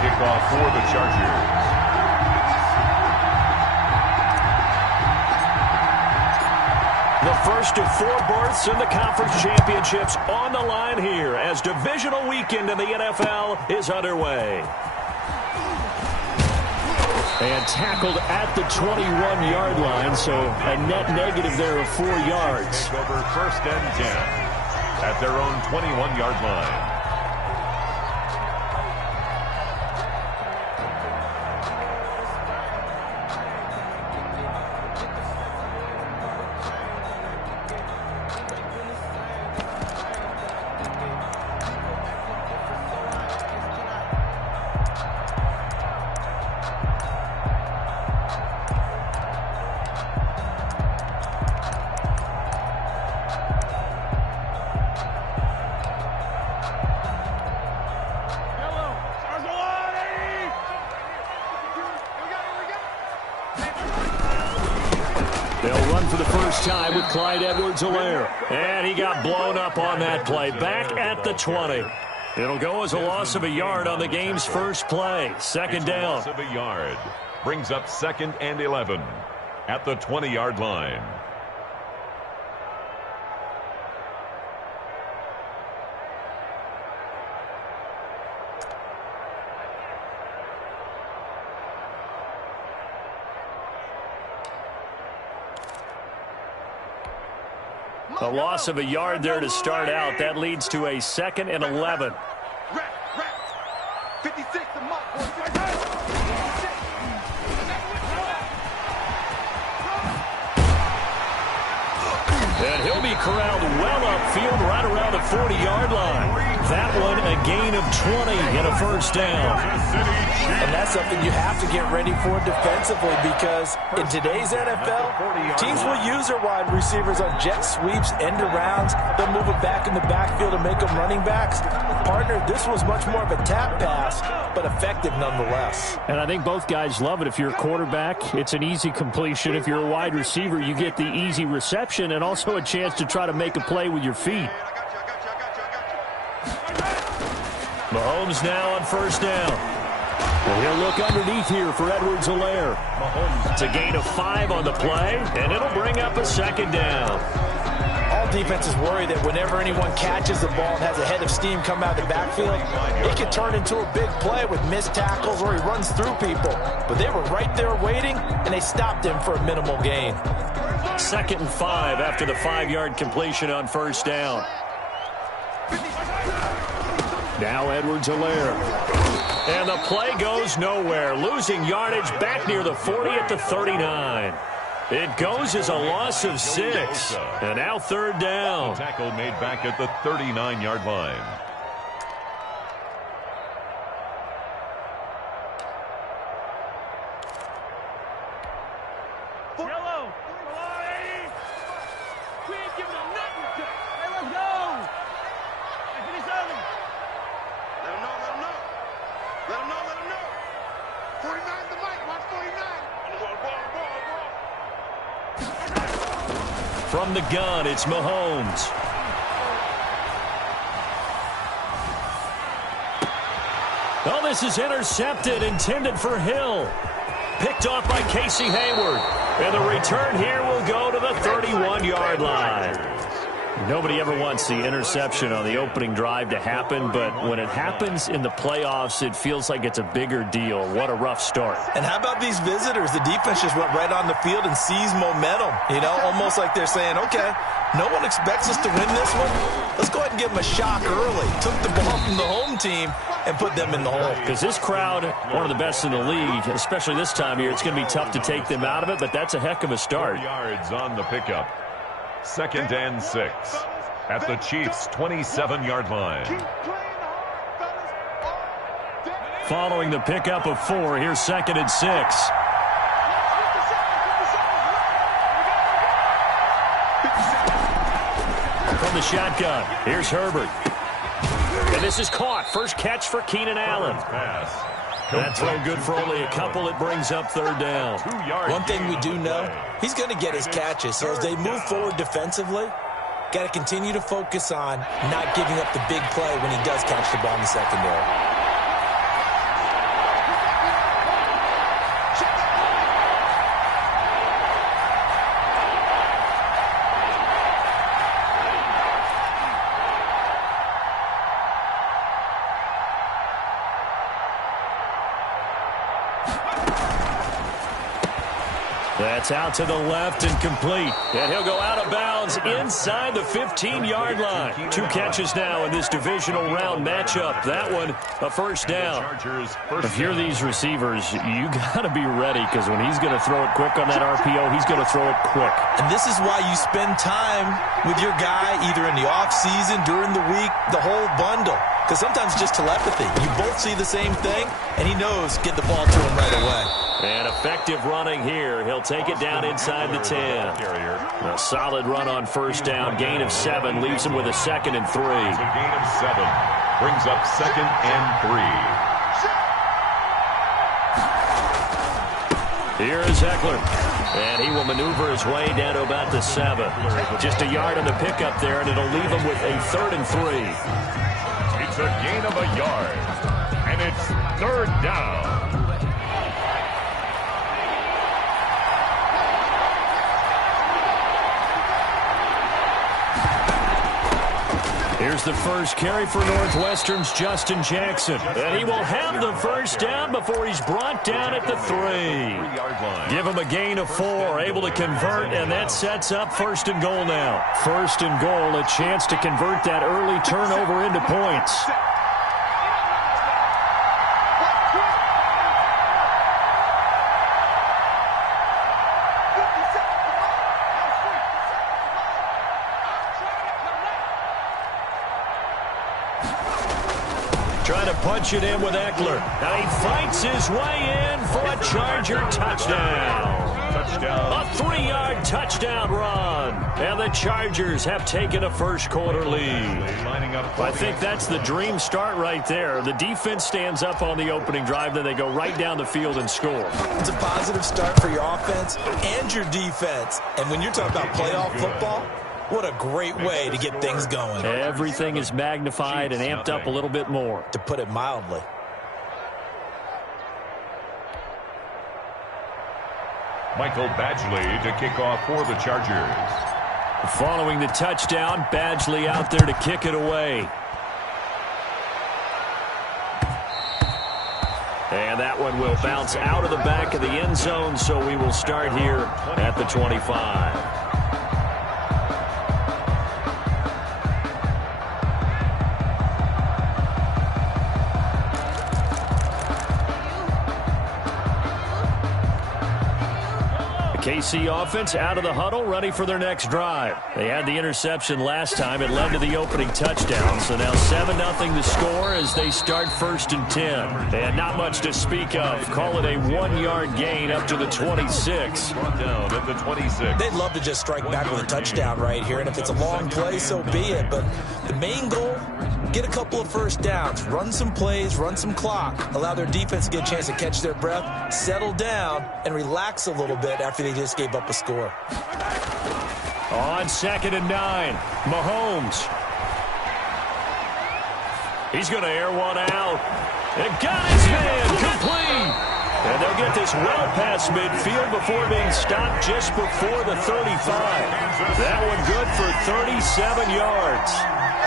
kickoff for the Chargers. The first of 4 berths in the conference championships on the line here as divisional weekend in the NFL is underway. And tackled at the 21-yard line, so a net negative there of 4 yards. Take over 1st and 10 at their own 21-yard line. They'll run for the first time with Clyde Edwards-Helaire. And he got blown up on that play. Back at the 20. It'll go as a loss of a yard on the game's first play. Second down. Loss of a yard. Brings up 2nd and 11 at the 20-yard line. A loss of a yard there to start out. That leads to a 2nd and 11. 56 the mark. And he'll be corralled well upfield right around the 40-yard line. That one a gain of 20 and a first down. And that's something you have to get ready for defensively because in today's NFL, teams will use their wide receivers on jet sweeps, end arounds. They'll move it back in the backfield and make them running backs. Partner, this was much more of a tap pass, but effective nonetheless. And I think both guys love it. If you're a quarterback, it's an easy completion. If you're a wide receiver, you get the easy reception and also a chance to try to make a play with your feet. Mahomes now on first down. And he'll look underneath here for Edwards-Helaire. It's a gain of 5 on the play, and it'll bring up a second down. All defenses worry that whenever anyone catches the ball and has a head of steam come out of the backfield, it can turn into a big play with missed tackles or he runs through people. But they were right there waiting, and they stopped him for a minimal gain. 2nd and 5 after the 5-yard completion on first down. Now Edwards-Helaire. And the play goes nowhere. Losing yardage back near the 40 at the 39. It goes as a loss of 6. And now 3rd down. Tackle made back at the 39-yard line. From the gun, it's Mahomes. Oh, this is intercepted, intended for Hill. Picked off by Casey Hayward. And the return here will go to the 31-yard line. Nobody ever wants the interception on the opening drive to happen, but when it happens in the playoffs, it feels like it's a bigger deal. What a rough start. And how about these visitors? The defense just went right on the field and seized momentum. You know, almost like they're saying, okay, no one expects us to win this one. Let's go ahead and give them a shock early. Took the ball from the home team and put them in the hole. Because this crowd, one of the best in the league, especially this time of year, it's going to be tough to take them out of it, but that's a heck of a start. 4 yards on the pickup. 2nd and 6 at the Chiefs' 27-yard line. Following the pickup of 4, here's 2nd and 6. From the shotgun, here's Herbert. And this is caught. First catch for Keenan Allen. That's no good for only a couple. It brings up 3rd down. One thing we do know, he's going to get his catches. So as they move forward defensively, got to continue to focus on not giving up the big play when he does catch the ball in the secondary. That's out to the left and complete. And he'll go out of bounds inside the 15-yard line. 2 catches now in this divisional round matchup. That one, a first down. If you're these receivers, you got to be ready, because when he's going to throw it quick on that RPO, he's going to throw it quick. And this is why you spend time with your guy either in the offseason, during the week, the whole bundle. Because sometimes it's just telepathy. You both see the same thing, and he knows get the ball to him right away. And effective running here. He'll take it down inside the 10. A solid run on first down. Gain of 7 leaves him with a 2nd and 3. It's a gain of 7. Brings up 2nd and 3. Here is Eckler. And he will maneuver his way down to about the 7. Just a yard on the pickup there, and it'll leave him with a 3rd and 3. It's a gain of a yard. And it's 3rd down. Here's the first carry for Northwestern's Justin Jackson. And he will have the first down before he's brought down at the 3. Give him a gain of 4, able to convert, and that sets up 1st and goal now. 1st and goal, a chance to convert that early turnover into points. Trying to punch it in with Eckler. Now he fights his way in for a Charger touchdown. A 3-yard touchdown run. And the Chargers have taken a first-quarter lead. I think that's the dream start right there. The defense stands up on the opening drive, then they go right down the field and score. It's a positive start for your offense and your defense. And when you're talking about playoff football, what a great way to get things going. Everything is magnified and amped up a little bit more, to put it mildly. Michael Badgley to kick off for the Chargers. Following the touchdown, Badgley out there to kick it away. And that one will bounce out of the back of the end zone, so we will start here at the 25. KC offense out of the huddle, ready for their next drive. They had the interception last time. It led to the opening touchdown. So now 7-0 the score as they start 1st and 10. And not much to speak of. Call it a 1-yard gain up to the 26. Down at the 26. They'd love to just strike back with a touchdown right here. And if it's a long play, so be it. But the main goal, get a couple of first downs, run some plays, run some clock, allow their defense to get a chance to catch their breath, settle down, and relax a little bit after they just gave up a score. On 2nd and 9, Mahomes. He's going to air one out. And got his man complete. And they'll get this well past midfield before being stopped just before the 35. That one good for 37 yards.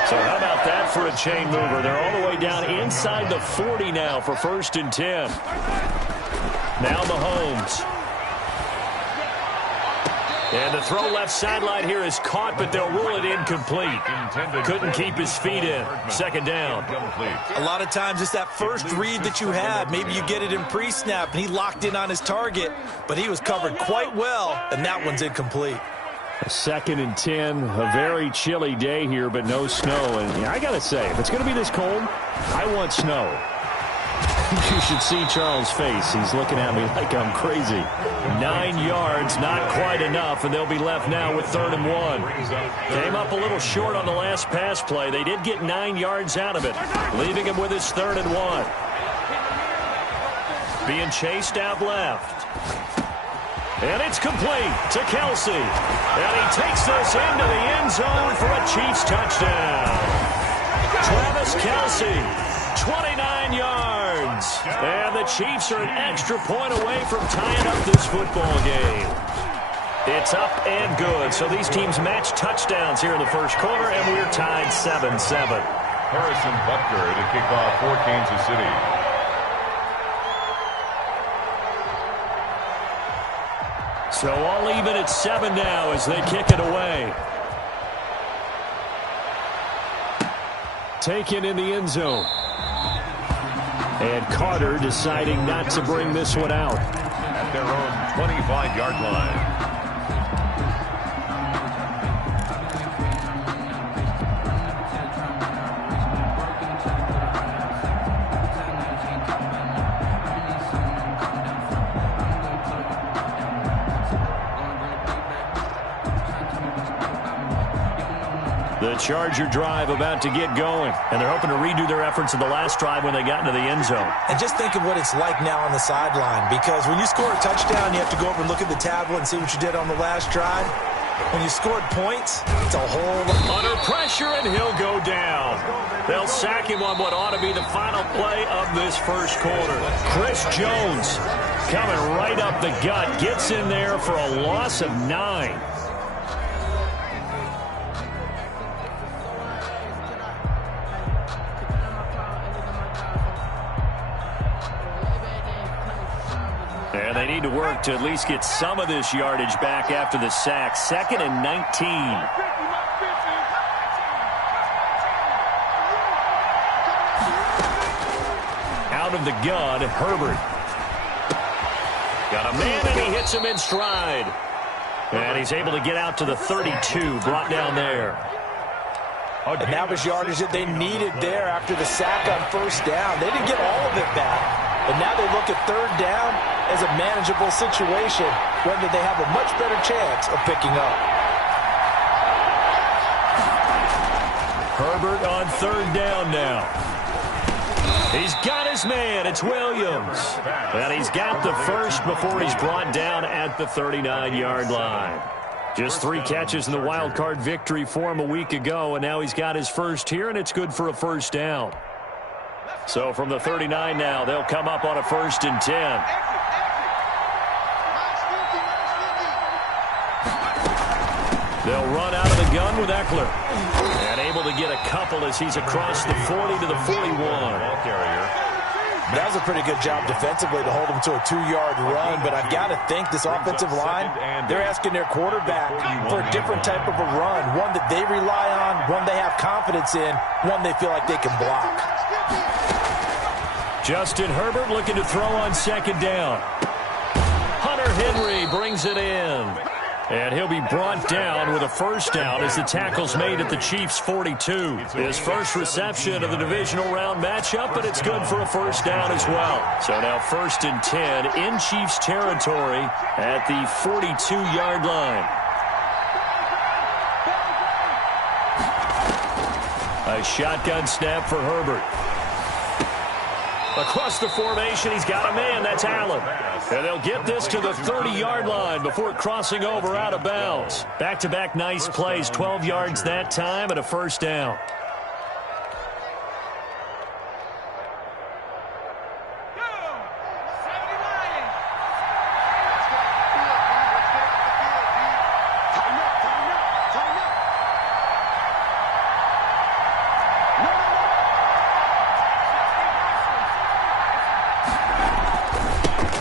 So how about that for a chain mover? They're all the way down inside the 40 now for 1st and 10. Now Mahomes. And the throw left sideline here is caught, but they'll rule it incomplete. Couldn't keep his feet in. 2nd down. A lot of times it's that first read that you have. Maybe you get it in pre-snap, and he locked in on his target, but he was covered quite well, and that one's incomplete. 2nd and 10, a very chilly day here, but no snow. And I got to say, if it's going to be this cold, I want snow. You should see Charles' face. He's looking at me like I'm crazy. 9 yards, not quite enough, and they'll be left now with 3rd and 1. Came up a little short on the last pass play. They did get 9 yards out of it, leaving him with his 3rd and 1. Being chased out left. And it's complete to Kelsey. And he takes this into the end zone for a Chiefs touchdown. Travis Kelsey, 29 yards. And the Chiefs are an extra point away from tying up this football game. It's up and good. So these teams match touchdowns here in the first quarter, and we're tied 7-7. Harrison Butker to kick off for Kansas City. So all even at 7 now as they kick it away. Taken in the end zone. And Carter deciding not to bring this one out. At their own 25-yard line. The Charger drive about to get going, and they're hoping to redo their efforts in the last drive when they got into the end zone. And just think of what it's like now on the sideline, because when you score a touchdown, you have to go over and look at the tablet and see what you did on the last drive. When you scored points, it's a whole... Under pressure, and he'll go down. They'll sack him on what ought to be the final play of this first quarter. Chris Jones coming right up the gut, gets in there for a loss of 9. And they need to work to at least get some of this yardage back after the sack. 2nd and 19. Out of the gun, Herbert. Got a man, and he hits him in stride. And he's able to get out to the 32, brought down there. And that was yardage that they needed there after the sack on first down. They didn't get all of it back. But now they look at third down as a manageable situation, whether they have a much better chance of picking up. Herbert on third down now. He's got his man. It's Williams. And he's got the first before he's brought down at the 39-yard line. Just 3 catches in the wild card victory for him a week ago, and now he's got his first here, and it's good for a first down. So from the 39 now, they'll come up on a 1st and 10. They'll run out of the gun with Eckler. And able to get a couple as he's across the 40 to the 41. That was a pretty good job defensively to hold him to a 2-yard run, but I've got to think this offensive line, they're asking their quarterback for a different type of a run, one that they rely on, one they have confidence in, one they feel like they can block. Justin Herbert looking to throw on 2nd down. Hunter Henry brings it in. And he'll be brought down with a first down as the tackle's made at the Chiefs' 42. His first reception of the divisional round matchup, but it's good for a first down as well. So now 1st and 10 in Chiefs territory at the 42-yard line. A shotgun snap for Herbert. Across the formation, he's got a man. That's Allen. And they'll get this to the 30-yard line before crossing over out of bounds. Back-to-back nice plays, 12 yards that time and a first down.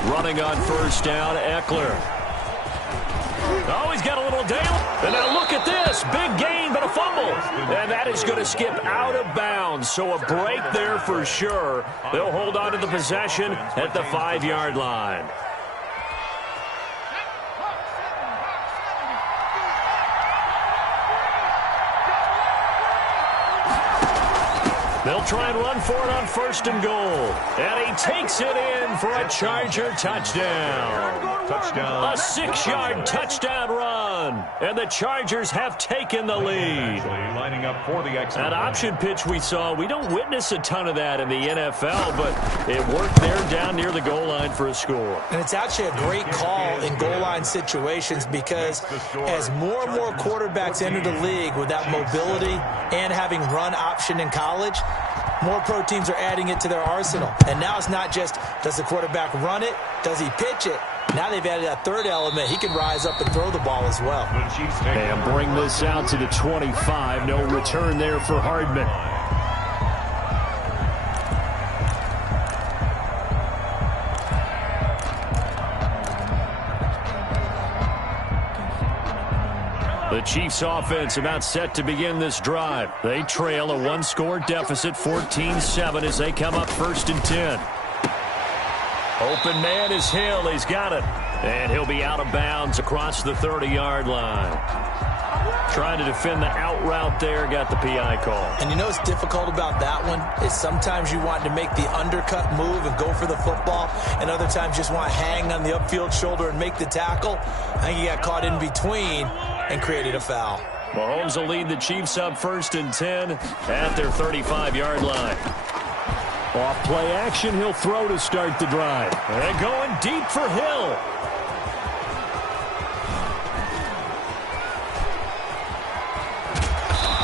Running on first down, Eckler. Oh, he's got a little Dale. And now look at this. Big gain, but a fumble. And that is going to skip out of bounds. So a break there for sure. They'll hold on to the possession at the 5-yard line. They'll try and run for it on 1st and goal. And he takes it in for a Charger touchdown. A 6-yard touchdown run. And the Chargers have taken the lead. Lining up for the that option pitch we saw, we don't witness a ton of that in the NFL, but it worked there down near the goal line for a score. And it's actually a great call in goal line situations because as more and more quarterbacks enter the league with that mobility and having run option in college, more pro teams are adding it to their arsenal. And now it's not just, does the quarterback run it? Does he pitch it? Now they've added that third element. He can rise up and throw the ball as well. And bring this out to the 25. No return there for Hardman. The Chiefs offense about set to begin this drive. They trail a one-score deficit, 14-7, as they come up 1st and 10. Open man is Hill. He's got it. And he'll be out of bounds across the 30-yard line. Trying to defend the out route there, got the PI call. And you know what's difficult about that one is sometimes you want to make the undercut move and go for the football, and other times you just want to hang on the upfield shoulder and make the tackle. I think he got caught in between and created a foul. Mahomes will lead the Chiefs up 1st and 10 at their 35-yard line. Off play action, he'll throw to start the drive. And going deep for Hill.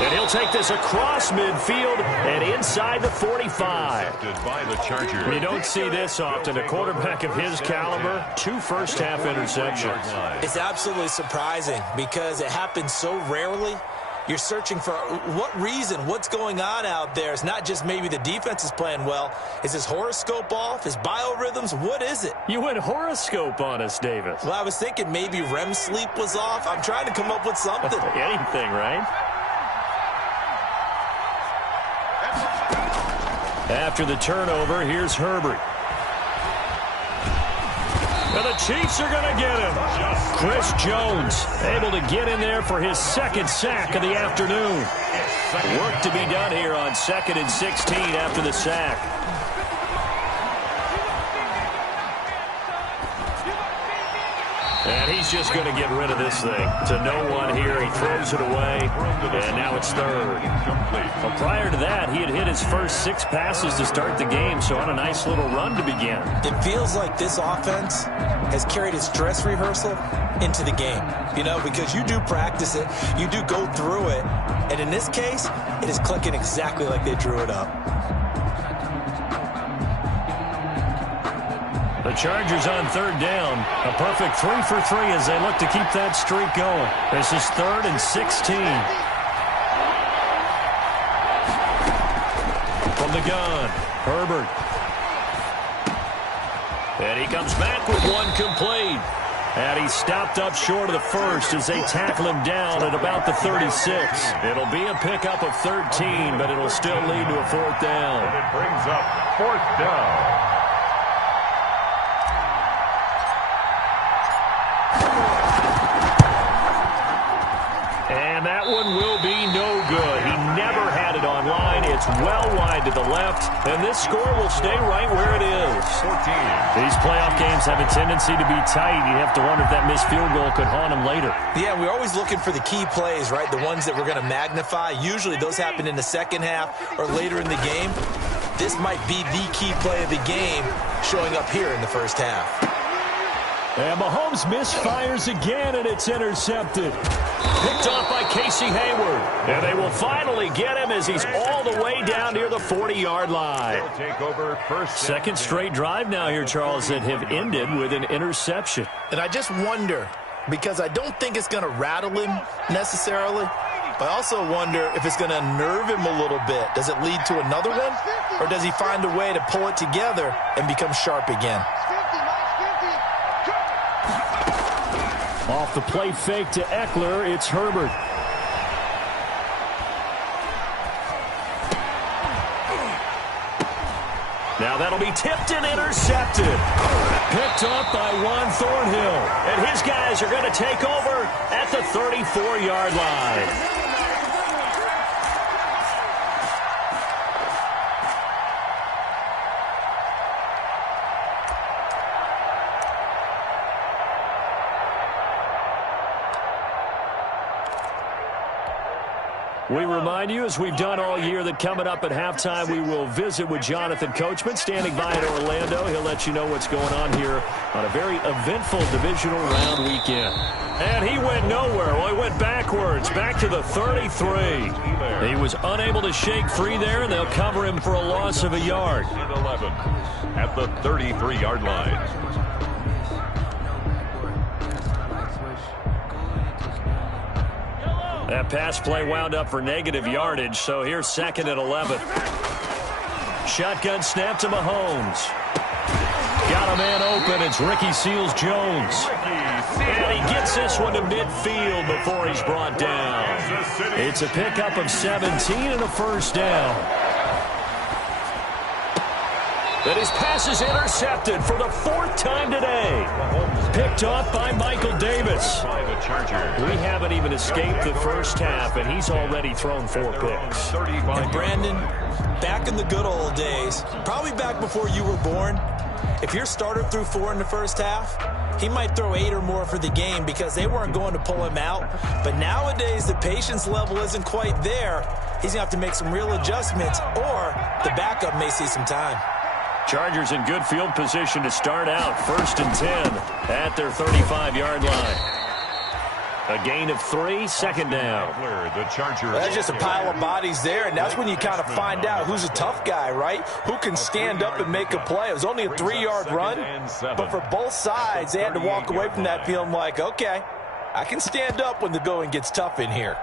And he'll take this across midfield and inside the 45. By the Chargers. You don't see this often. A quarterback of his caliber, 2 first-half interceptions. It's absolutely surprising because it happens so rarely. You're searching for what reason, what's going on out there. It's not just maybe the defense is playing well. Is his horoscope off? His biorhythms? What is it? You went horoscope on us, Davis. Well, I was thinking maybe REM sleep was off. I'm trying to come up with something. Anything, right? After the turnover, here's Herbert. And the Chiefs are going to get him. Chris Jones able to get in there for his 2nd sack of the afternoon. Work to be done here on 2nd and 16 after the sack. And he's just going to get rid of this thing. To no one here. He throws it away. And now it's 3rd. Well, prior to that, he had hit his first 6 passes to start the game, so on a nice little run to begin. It feels like this offense has carried its dress rehearsal into the game. You know, because you do practice it. You do go through it. And in this case, it is clicking exactly like they drew it up. The Chargers on 3rd down. A perfect 3 for 3 as they look to keep that streak going. This is 3rd and 16. From the gun, Herbert. And he comes back with one complete. And he's stopped up short of the first as they tackle him down at about the 36. It'll be a pickup of 13, but it'll still lead to a 4th down. And it brings up 4th down. And that one will be no good. He never had it on line. It's well wide to the left, and this score will stay right where it is. 14. These playoff games have a tendency to be tight. You have to wonder if that missed field goal could haunt him later. Yeah, we're always looking for the key plays, right? The ones that we're going to magnify. Usually those happen in the 2nd half or later in the game. This might be the key play of the game showing up here in the 1st half. And Mahomes misfires again, and it's intercepted. Picked off by Casey Hayward. And they will finally get him as he's all the way down near the 40-yard line. Take over 2nd straight drive now here, Charles, that have ended with an interception. And I just wonder, because I don't think it's going to rattle him necessarily, but I also wonder if it's going to unnerve him a little bit. Does it lead to another one? Or does he find a way to pull it together and become sharp again? Off the play fake to Eckler, it's Herbert. Now that'll be tipped and intercepted. Picked up by Juan Thornhill. And his guys are going to take over at the 34-yard line. We remind you, as we've done all year, that coming up at halftime, we will visit with Jonathan Coachman, standing by in Orlando. He'll let you know what's going on here on a very eventful divisional round weekend. And he went nowhere. Well, he went backwards, back to the 33. He was unable to shake free there, and they'll cover him for a loss of a yard. 11 at the 33-yard line. That pass play wound up for negative yardage, so here's 2nd and 11. Shotgun snap to Mahomes. Got a man open. It's Ricky Seals-Jones. And he gets this one to midfield before he's brought down. It's a pickup of 17 and a first down. And his pass is intercepted for the fourth time today. Picked off by Michael Davis. We haven't even escaped the first half, and he's already thrown 4 picks. And Brandon, back in the good old days, probably back before you were born, if your starter threw 4 in the first half, he might throw 8 or more for the game because they weren't going to pull him out. But nowadays, the patience level isn't quite there. He's going to have to make some real adjustments, or the backup may see some time. Chargers in good field position to start out. 1st and 10 at their 35-yard line. A gain of 3, second down. That's just a pile of bodies there, and that's when you kind of find out who's a tough guy, right? Who can stand up and make a play. It was only a 3-yard run, but for both sides, they had to walk away from that feeling like, okay, I can stand up when the going gets tough in here.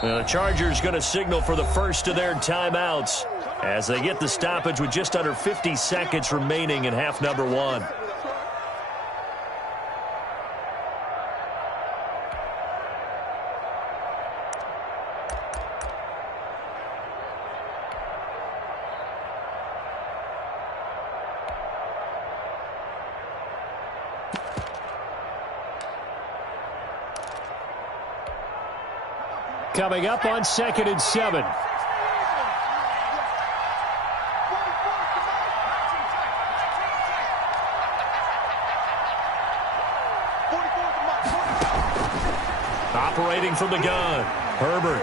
The Chargers going to signal for the first of their timeouts as they get the stoppage with just under 50 seconds remaining in half number 1. Coming up on 2nd and 7. Operating from the gun, Herbert.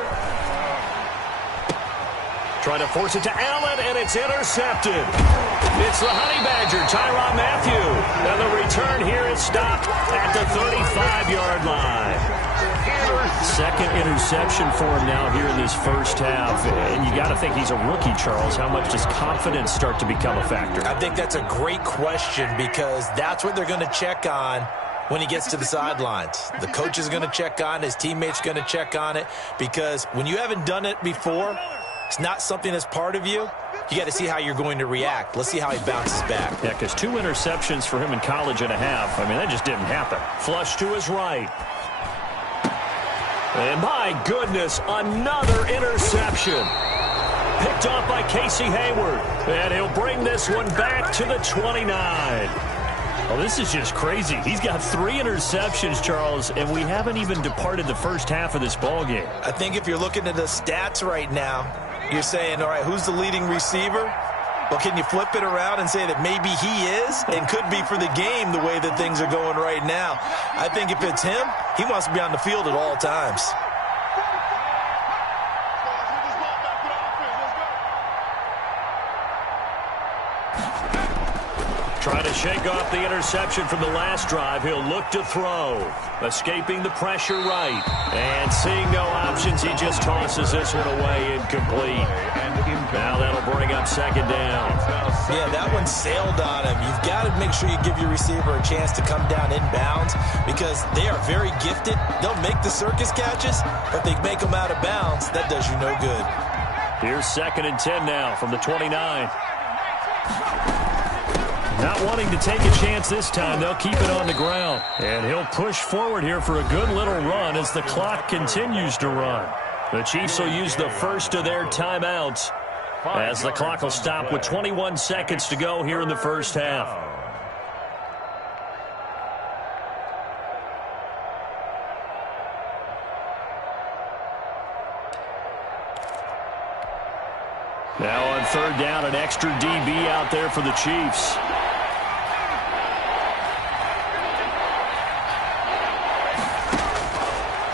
Trying to force it to Allen, and it's intercepted. It's the Honey Badger, Tyrann Mathieu. And the return here is stopped at the 35-yard line. Second interception for him now here in this first half. And you got to think he's a rookie, Charles. How much does confidence start to become a factor? I think that's a great question because that's what they're going to check on when he gets to the sidelines. The coach is going to check on it. His teammates going to check on it because when you haven't done it before, it's not something that's part of you. You got to see how you're going to react. Let's see how he bounces back. Yeah, because 2 interceptions for him in college and a half. I mean, that just didn't happen. Flush to his right. And my goodness, another interception. Picked off by Casey Hayward. And he'll bring this one back to the 29. Well, this is just crazy. He's got 3 interceptions, Charles, and we haven't even departed the first half of this ballgame. I think if you're looking at the stats right now, you're saying, all right, who's the leading receiver? Well, can you flip it around and say that maybe he is and could be for the game the way that things are going right now? I think if it's him, he wants to be on the field at all times. Trying to shake off the interception from the last drive. He'll look to throw. Escaping the pressure right. And seeing no options, he just tosses this one away incomplete. Now that'll bring up second down. Yeah, that one sailed on him. You've got to make sure you give your receiver a chance to come down inbounds because they are very gifted. They'll make the circus catches, but they make them out of bounds. That does you no good. Here's 2nd and 10 now from the 29. Not wanting to take a chance this time, they'll keep it on the ground. And he'll push forward here for a good little run as the clock continues to run. The Chiefs will use the first of their timeouts as the clock will stop with 21 seconds to go here in the first half. Now on 3rd down, an extra DB out there for the Chiefs.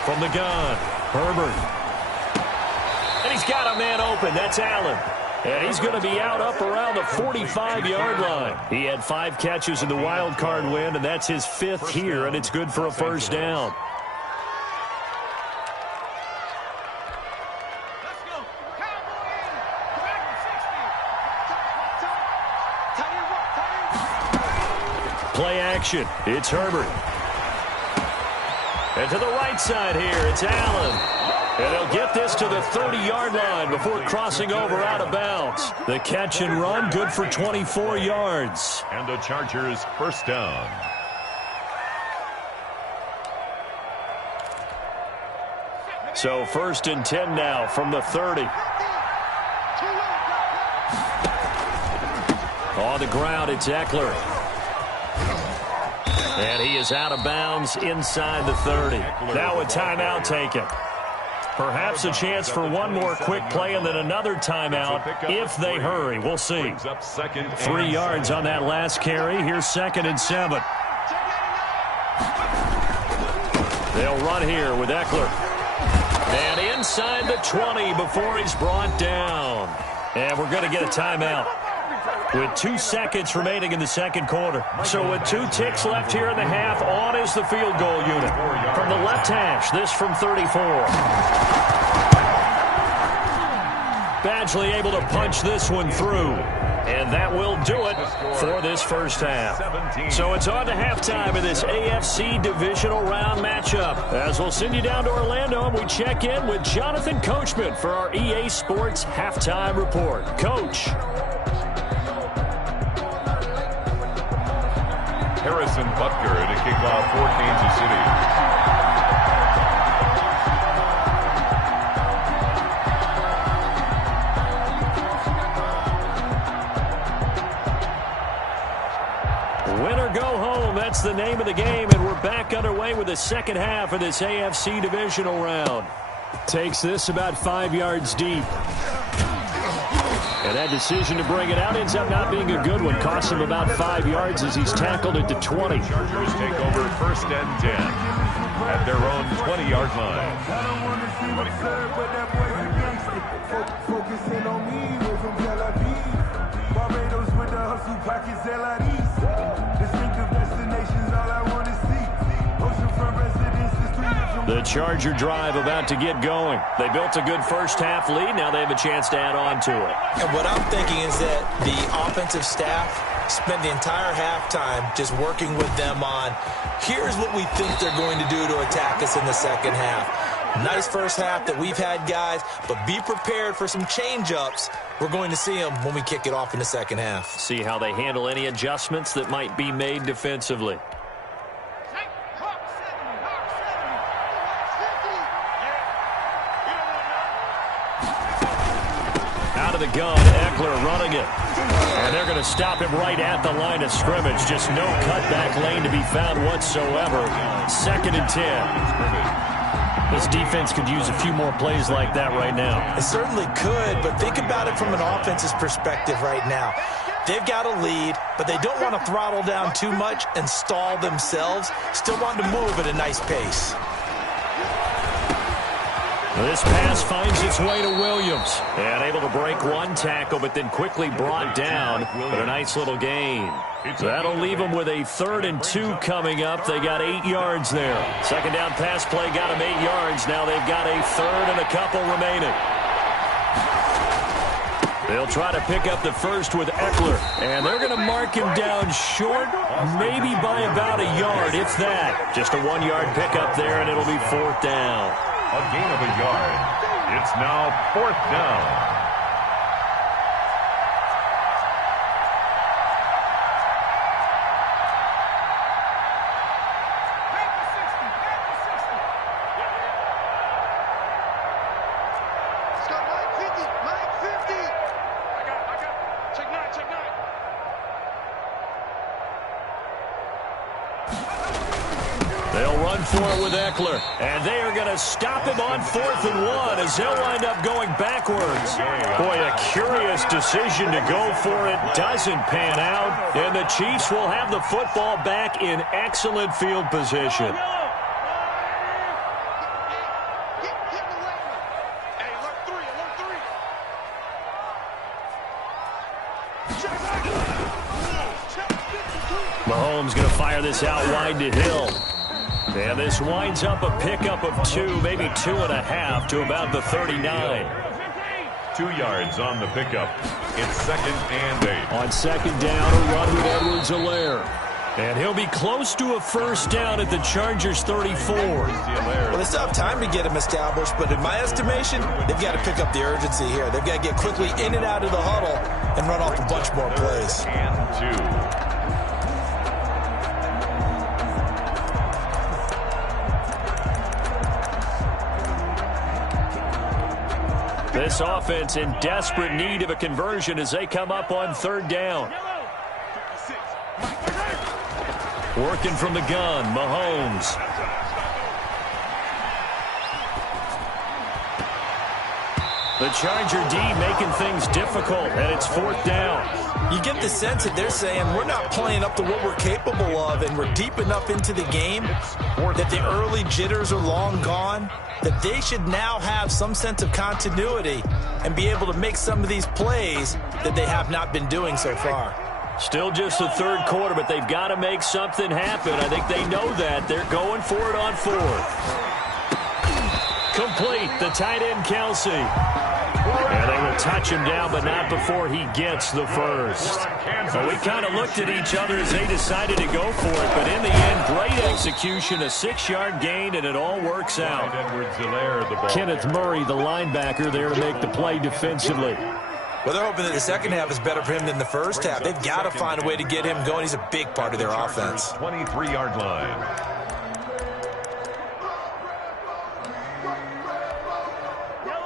From the gun, Herbert. And he's got a man open. That's Allen. And he's going to be out up around the 45-yard line. He had 5 catches in the wild card win, and that's his 5th here, and it's good for a first down. Play action. It's Herbert. And to the right side here, it's Allen. And he'll get this to the 30-yard line before crossing over out of bounds. The catch and run, good for 24 yards. And the Chargers first down. So 1st and 10 now from the 30. On the ground, it's Eckler. And he is out of bounds inside the 30. Now a timeout taken. Perhaps a chance for one more quick play and then another timeout if they hurry. We'll see. 3 yards on that last carry. Here's 2nd and 7. They'll run here with Eckler. And inside the 20 before he's brought down. And we're going to get a timeout with 2 seconds remaining in the second quarter. So with 2 ticks left here in the half, on is the field goal unit. From the left hash, this from 34. Badgley able to punch this one through. And that will do it for this first half. So it's on to halftime in this AFC divisional round matchup. As we'll send you down to Orlando, and we check in with Jonathan Coachman for our EA Sports Halftime Report. Coach. Harrison Butker to kick off for Kansas City. Win or go home, that's the name of the game, and we're back underway with the second half of this AFC divisional round. Takes this about 5 yards deep. And that decision to bring it out ends up not being a good one. Costs him about 5 yards as he's tackled it to 20. Chargers take over 1st and 10 at their own 20-yard line. Focusing on me, we're from Tel Aviv. Barbados with the hustle pockets, distinctive destinations, all I want to see. Oceanfront residences, 3 different. The Charger drive about to get going. They built a good first half lead. Now they have a chance to add on to it. And what I'm thinking is that the offensive staff spent the entire halftime just working with them on, here's what we think they're going to do to attack us in the second half. Nice first half that we've had, guys, but be prepared for some change-ups. We're going to see them when we kick it off in the second half. See how they handle any adjustments that might be made defensively. Out of the gun, Eckler running it. And they're going to stop him right at the line of scrimmage. Just no cutback lane to be found whatsoever. 2nd and 10. This defense could use a few more plays like that right now. It certainly could, but think about it from an offense's perspective right now. They've got a lead, but they don't want to throttle down too much and stall themselves. Still want to move at a nice pace. This pass finds its way to Williams. And able to break one tackle, but then quickly brought down. But a nice little gain. That'll leave them with a 3rd and 2 coming up. They got 8 yards there. Second down pass play got them 8 yards. Now they've got a 3rd and a couple remaining. They'll try to pick up the first with Eckler. And they're going to mark him down short, maybe by about a yard, if that. Just a 1-yard pickup there, and it'll be 4th down. A gain of a yard. It's now 4th down. For it with Eckler. And they are going to stop him on 4th and 1 as they'll wind up going backwards. Boy, a curious decision to go for it. Doesn't pan out. And the Chiefs will have the football back in excellent field position. Mahomes going to fire this out wide to Hill. And this winds up a pickup of 2, maybe 2.5 to about the 39. 2 yards on the pickup. It's 2nd and 8. On 2nd down, a run with Edwards-Helaire. And he'll be close to a 1st down at the Chargers 34. Well, they still have time to get him established, but in my estimation, they've got to pick up the urgency here. They've got to get quickly in and out of the huddle and run off a bunch more plays. And 2. This offense in desperate need of a conversion as they come up on third down. Working from the gun, Mahomes. The Charger D making things difficult, and it's fourth down. You get the sense that they're saying we're not playing up to what we're capable of, and we're deep enough into the game that the early jitters are long gone, that they should now have some sense of continuity and be able to make some of these plays that they have not been doing so far. Still just the third quarter, but they've got to make something happen. I think they know that. They're going for it on fourth. Complete, the tight end, Kelsey. And they will touch him down, but not before he gets the first. So we kind of looked at each other as they decided to go for it, but in the end, great execution, a 6-yard gain, and it all works out. Kenneth Murray, the linebacker, there to make the play defensively. Well, they're hoping that the second half is better for him than the first half. They've got to find a way to get him going. He's a big part of their offense. 23-yard line.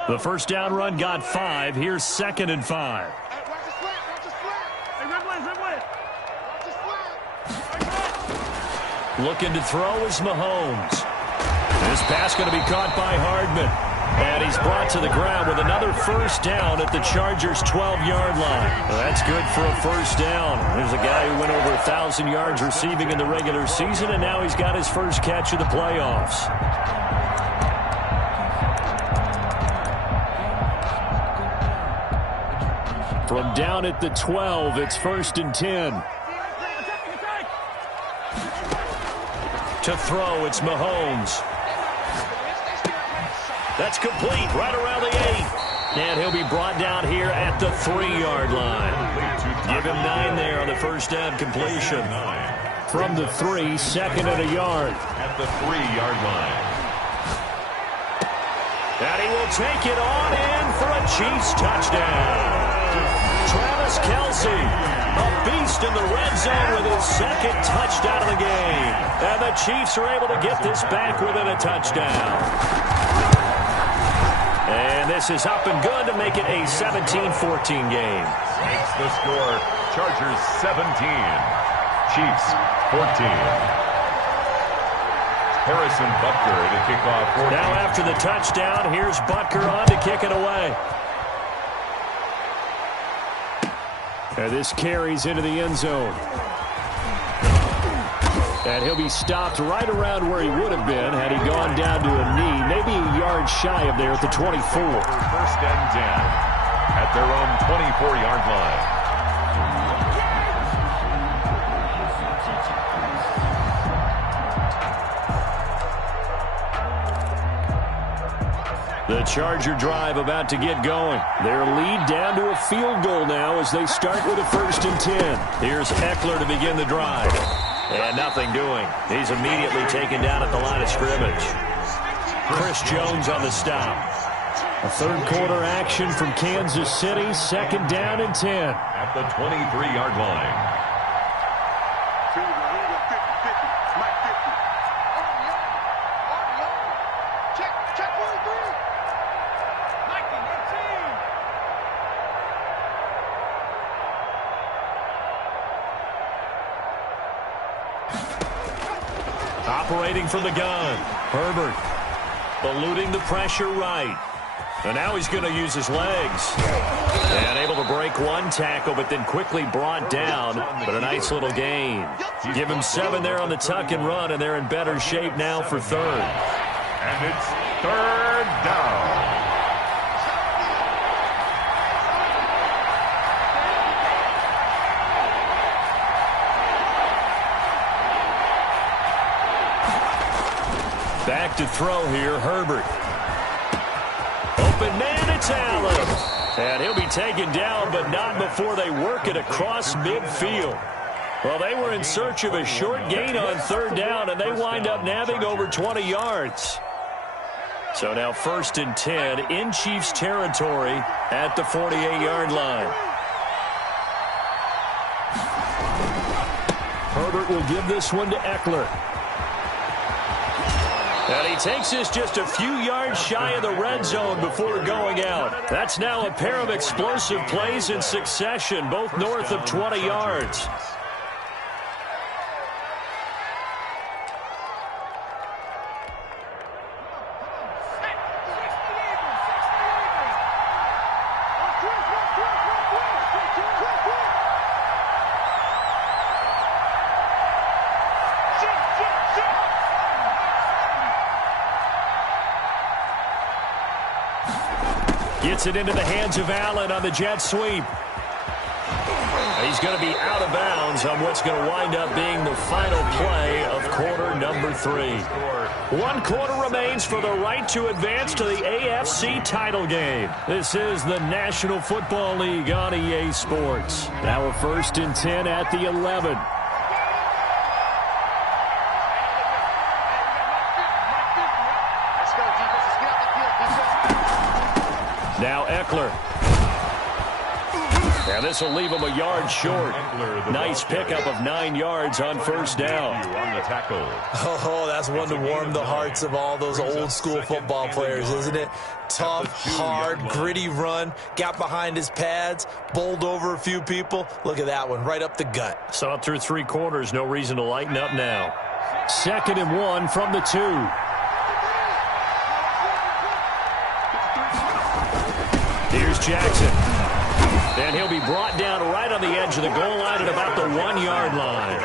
The first down run got 5. Here's 2nd and 5. Looking to throw is Mahomes. This pass going to be caught by Hardman. And he's brought to the ground with another first down at the Chargers' 12-yard line. Well, that's good for a first down. There's a guy who went over 1,000 yards receiving in the regular season, and now he's got his first catch of the playoffs. From down at the 12, it's 1st and 10. To throw, it's Mahomes. That's complete right around the 8. And he'll be brought down here at the 3-yard line. Give him 9 there on the first down completion. From the 3, 2nd and a yard. At the 3-yard line. And he will take it on in for a Chiefs touchdown. Travis Kelce, a beast in the red zone with his 2nd touchdown of the game. And the Chiefs are able to get this back within a touchdown. And this is up and good to make it a 17-14 game. Makes the score, Chargers 17, Chiefs 14. Harrison Butker to kick off 14. Now after the touchdown, here's Butker on to kick it away. And this carries into the end zone. And he'll be stopped right around where he would have been had he gone down to a knee, maybe a yard shy of there at the 24. First and 10 at their own 24-yard line. The Charger drive about to get going. Their lead down to a field goal now as they start with a 1st and 10. Here's Eckler to begin the drive. And nothing doing. He's immediately taken down at the line of scrimmage. Chris Jones on the stop. A third quarter action from Kansas City. 2nd down and 10. At the 23-yard line. Operating from the gun. Herbert eluding the pressure right. And now he's going to use his legs. And able to break one tackle, but then quickly brought down. But a nice little gain. Give him 7 there on the tuck and run, and they're in better shape now for 3rd. And it's 3rd down. Back to throw here, Herbert. Open man, it's Allen. And he'll be taken down, but not before they work it across midfield. Well, they were in search of a short gain on 3rd down, and they wind up nabbing over 20 yards. So now 1st and 10 in Chiefs territory at the 48-yard line. Herbert will give this one to Eckler. And he takes this just a few yards shy of the red zone before going out. That's now a pair of explosive plays in succession, both north of 20 yards. Gets it into the hands of Allen on the jet sweep. He's going to be out of bounds on what's going to wind up being the final play of quarter number 3. 1 quarter remains for the right to advance to the AFC title game. This is the National Football League on EA Sports. Now a 1st and 10 at the 11. Now Eckler. And this will leave him a yard short. Nice pickup of 9 yards on 1st down. Oh, that's one to warm the hearts of all those old school football players, isn't it? Tough, hard, gritty run. Got behind his pads, bowled over a few people. Look at that one, right up the gut. Saw it through 3 quarters. No reason to lighten up now. 2nd and 1 from the 2. Here's Jackson. And he'll be brought down right on the edge of the goal line at about the 1-yard line.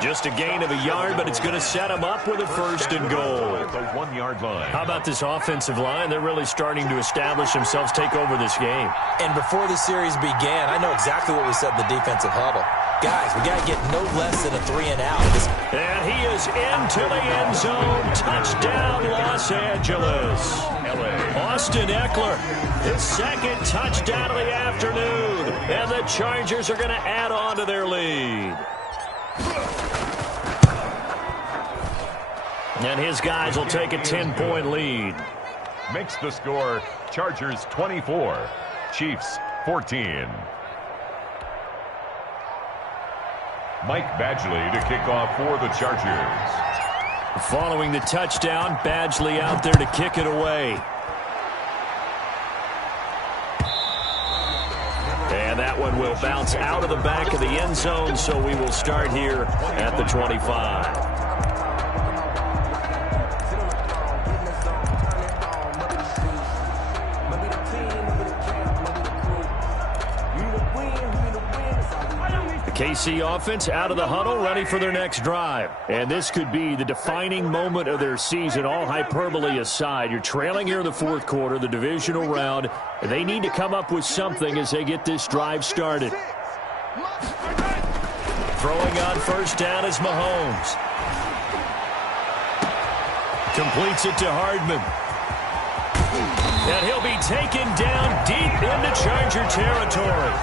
Just a gain of a yard, but it's going to set him up with a 1st and goal. The 1-yard line. How about this offensive line? They're really starting to establish themselves, take over this game. And before the series began, I know exactly what we said in the defensive huddle. Guys, we got to get no less than a 3-and-out. And he is into the end zone. Touchdown, Los Angeles. Austin Eckler, his 2nd touchdown of the afternoon. And the Chargers are going to add on to their lead. And his guys will take a 10-point lead. Makes the score Chargers 24, Chiefs 14. Mike Badgley to kick off for the Chargers. Following the touchdown, Badgley out there to kick it away. And that one will bounce out of the back of the end zone, so we will start here at the 25. KC offense out of the huddle, ready for their next drive. And this could be the defining moment of their season, all hyperbole aside. You're trailing here in the 4th quarter, the divisional round. And they need to come up with something as they get this drive started. Throwing on 1st down is Mahomes. Completes it to Hardman. And he'll be taken down deep into Charger territory.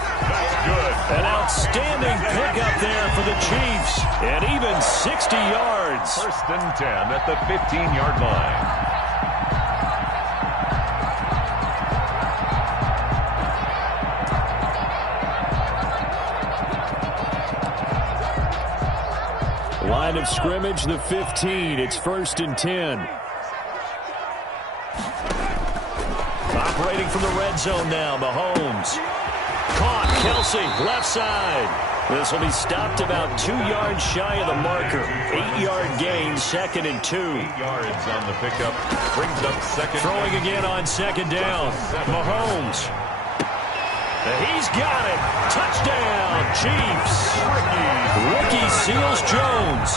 Good. An outstanding pickup there for the Chiefs. And even 60 yards. 1st and 10 at the 15-yard line. Line of scrimmage, the 15. It's 1st and 10. Operating from the red zone now, Mahomes. Caught, Kelsey, left side. This will be stopped about 2 yards shy of the marker. 8-yard gain, 2nd and 2. 8 yards on the pickup. Brings up 2nd. Throwing again on 2nd down. Mahomes. He's got it. Touchdown, Chiefs. Ricky Seals-Jones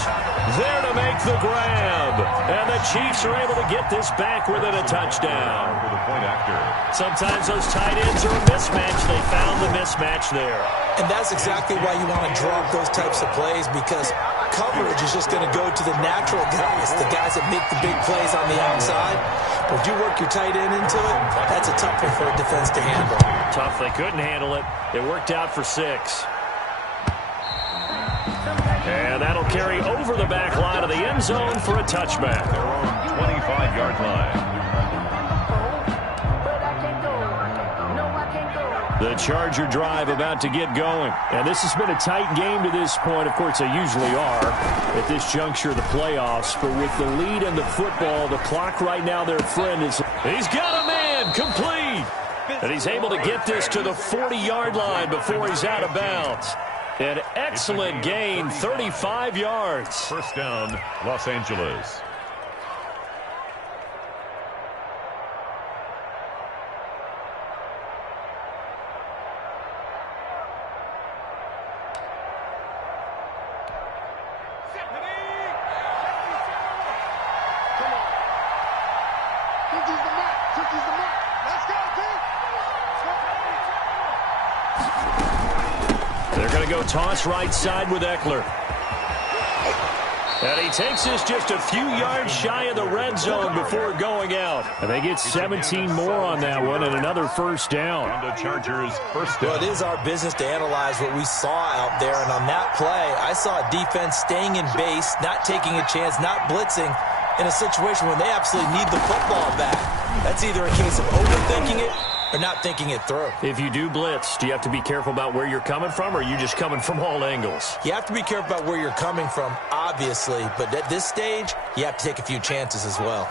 there to make the grab. And the Chiefs are able to get this back within a touchdown. For the point after. Sometimes those tight ends are a mismatch. They found the mismatch there. And that's exactly why you want to draw up those types of plays, because coverage is just going to go to the natural guys, the guys that make the big plays on the outside. But if you work your tight end into it, that's a tough one for a defense to handle. Tough. They couldn't handle it. It worked out for 6. And that'll carry over the back line of the end zone for a touchback. Their own 25-yard line. The Charger drive about to get going. And this has been a tight game to this point. Of course, they usually are at this juncture of the playoffs. But with the lead in the football, the clock right now, their friend is... He's got a man complete. And he's able to get this to the 40-yard line before he's out of bounds. An excellent gain, 35 yards. First down, Los Angeles. They're going to go toss right side with Eckler. And he takes this just a few yards shy of the red zone before going out. And they get 17 more on that one and another first down. On the Chargers, first down. Well, it is our business to analyze what we saw out there. And on that play, I saw a defense staying in base, not taking a chance, not blitzing in a situation where they absolutely need the football back. That's either a case of overthinking it or not thinking it through. If you do blitz, do you have to be careful about where you're coming from, or are you just coming from all angles? You have to be careful about where you're coming from, obviously, but at this stage, you have to take a few chances as well.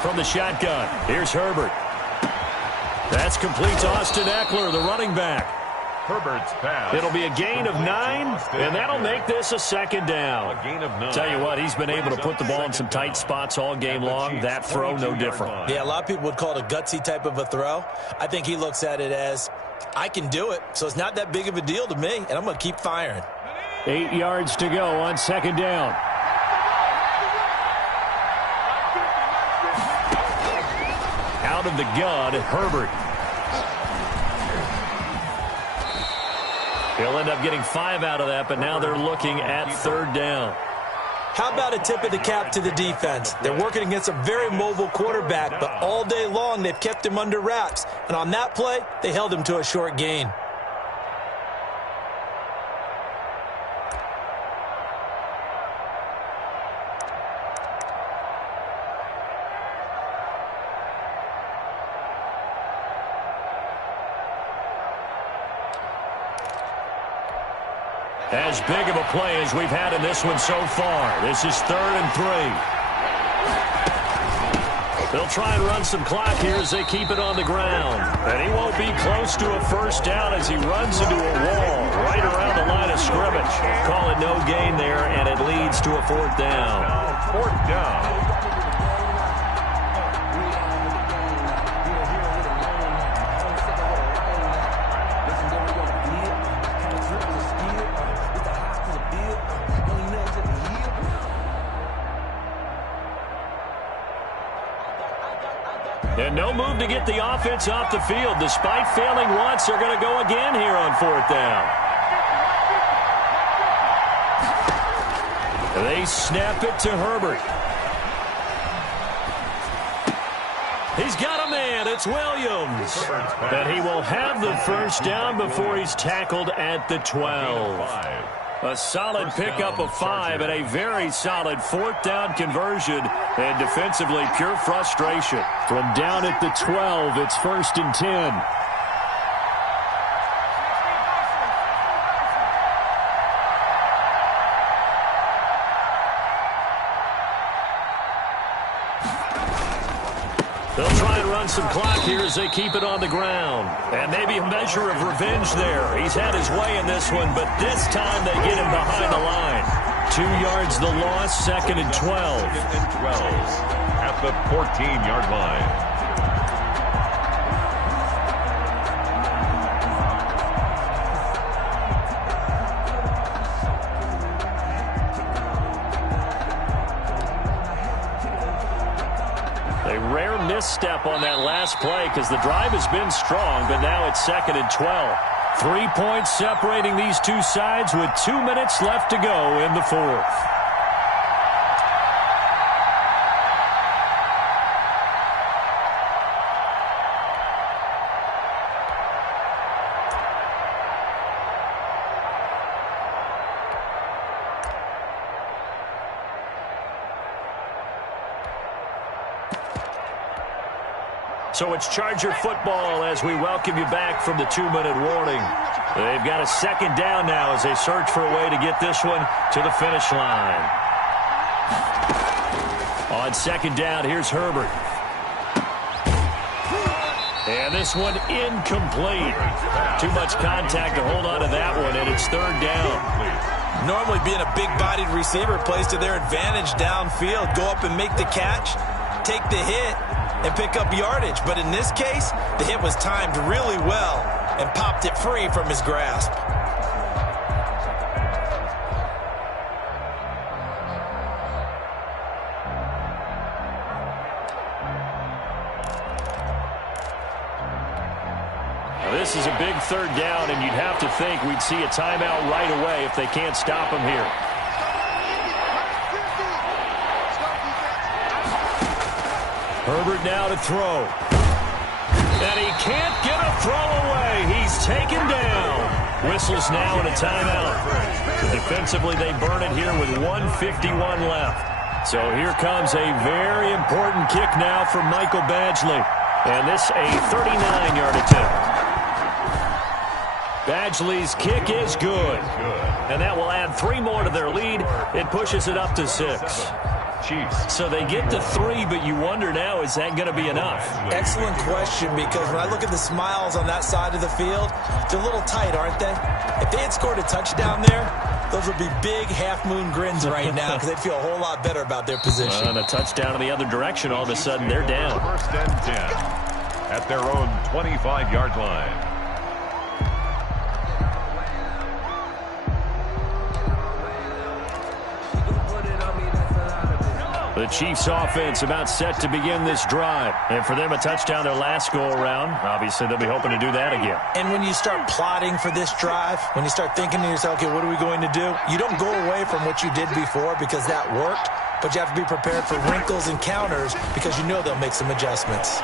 From the shotgun, here's Herbert. That's complete to Austin Eckler, the running back. Herbert's pass. It'll be a gain of 9, and that'll make this a second down. A gain of 9. Tell you what, he's been able to put the ball in some tight spots all game long. That throw, no different. Yeah, a lot of people would call it a gutsy type of a throw. I think he looks at it as, I can do it, so it's not that big of a deal to me, and I'm going to keep firing. 8 yards to go on second down. Out of the gun, Herbert. He'll end up getting 5 out of that, but now they're looking at third down. How about a tip of the cap to the defense? They're working against a very mobile quarterback, but all day long they've kept him under wraps. And on that play, they held him to a short gain. As big of a play as we've had in this one so far. This is 3rd and 3. They'll try and run some clock here as they keep it on the ground. And he won't be close to a first down as he runs into a wall right around the line of scrimmage. Call it no gain there, and it leads to a 4th down. Fourth down. And no move to get the offense off the field. Despite failing once, they're going to go again here on 4th down. They snap it to Herbert. He's got a man. It's Williams. And he will have the first down before he's tackled at the 12. A solid pickup of 5 and a very solid 4th down conversion. And defensively, pure frustration. From down at the 12, it's 1st and 10. They'll try and run some clock here as they keep it on the ground. And maybe a measure of revenge there. He's had his way in this one, but this time they get him behind the line. 2 yards the loss, 2nd and 12. 2nd and 12 at the 14-yard line. Misstep on that last play because the drive has been strong, but now it's 2nd and 12. 3 points separating these two sides with 2 minutes left to go in the 4th. So it's Charger football as we welcome you back from the 2-minute warning. They've got a second down now as they search for a way to get this one to the finish line. On second down, here's Herbert. And this one incomplete. Too much contact to hold on to that one, and it's third down. Normally being a big-bodied receiver plays to their advantage downfield. Go up and make the catch, take the hit, and pick up yardage. But in this case, the hit was timed really well and popped it free from his grasp. This is a big third down, and you'd have to think we'd see a timeout right away if they can't stop him here. Herbert now to throw. And he can't get a throw away. He's taken down. Whistles now in a timeout. Defensively, they burn it here with 1:51 left. So here comes a very important kick now from Michael Badgley. And this a 39-yard attempt. Badgley's kick is good. And that will add 3 more to their lead. It pushes it up to 6. Chiefs. So they get to 3, but you wonder now, is that going to be enough? Excellent question, because when I look at the smiles on that side of the field, they're a little tight, aren't they? If they had scored a touchdown there, those would be big half-moon grins right now because they'd feel a whole lot better about their position. And a touchdown in the other direction, all of a sudden they're down. First and 10 at their own 25-yard line. The Chiefs offense about set to begin this drive. And for them, a touchdown their last go-around. Obviously, they'll be hoping to do that again. And when you start plotting for this drive, when you start thinking to yourself, okay, what are we going to do? You don't go away from what you did before because that worked, but you have to be prepared for wrinkles and counters because you know they'll make some adjustments.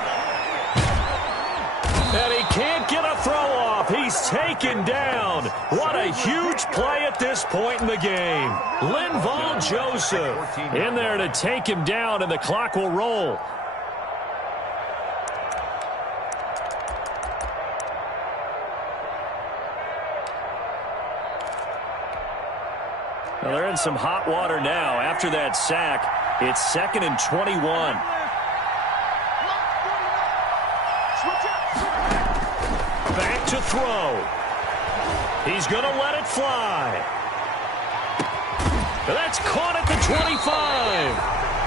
And he can't get a throw off. He's taken down. What a huge play at this point in the game. Linval Joseph in there to take him down, and the clock will roll. Well, they're in some hot water now. After that sack, it's 2nd and 21. Back to throw. He's going to let it fly. That's caught at the 25.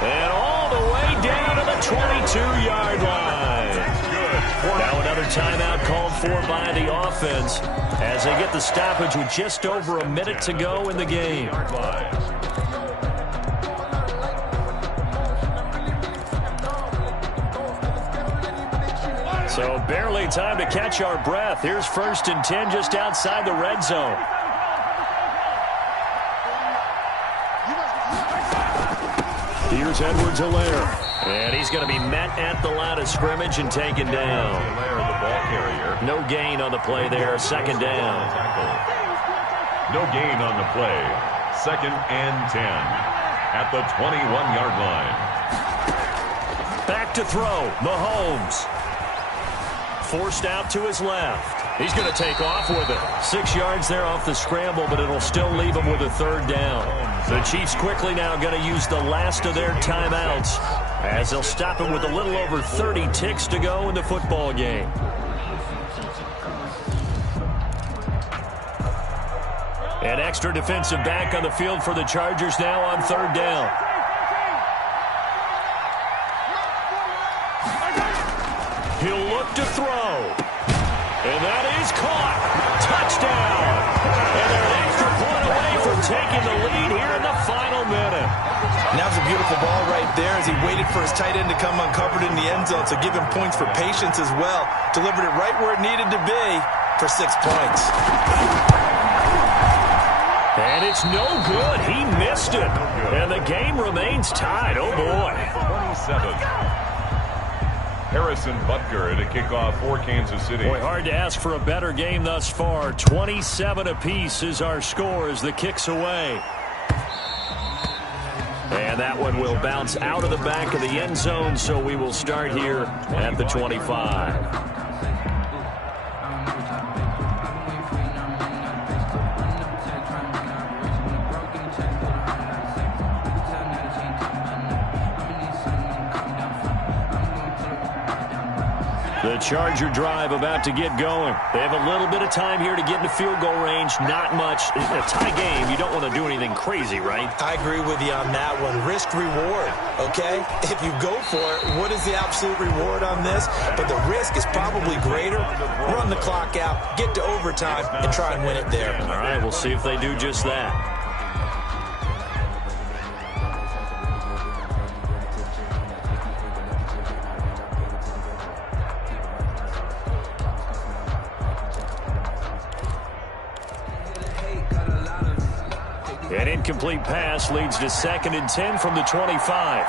And all the way down to the 22-yard line. Now another timeout called for by the offense as they get the stoppage with just over a minute to go in the game. So barely time to catch our breath. Here's 1st and 10 just outside the red zone. Here's Edwards-Helaire. And he's going to be met at the line of scrimmage and taken down. The ball carrier. No gain on the play there. 2nd down. No gain on the play. 2nd and 10 at the 21-yard line. Back to throw. Mahomes. Forced out to his left. He's going to take off with it. 6 yards there off the scramble, but it'll still leave him with a 3rd down. The Chiefs quickly now going to use the last of their timeouts as they'll stop him with a little over 30 ticks to go in the football game. An extra defensive back on the field for the Chargers now on 3rd down. He'll look to throw. And that is caught. Touchdown. And they're an extra point away from taking the lead here in the final minute. Now it's a beautiful ball right there as he waited for his tight end to come uncovered in the end zone, so give him points for patience as well. Delivered it right where it needed to be for 6 points. And it's no good. He missed it. And the game remains tied. Oh, boy. 27. Harrison Butker to kick off for Kansas City. Boy, hard to ask for a better game thus far. 27 apiece is our score as the kick's away. And that one will bounce out of the back of the end zone, so we will start here at the 25. The Charger drive about to get going. They have a little bit of time here to get into field goal range. Not much. In a tie game, you don't want to do anything crazy, right? I agree with you on that one. Risk reward, okay? If you go for it, what is the absolute reward on this? But the risk is probably greater. Run the clock out, get to overtime, and try and win it there. All right, we'll see if they do just that. An incomplete pass leads to 2nd and 10 from the 25.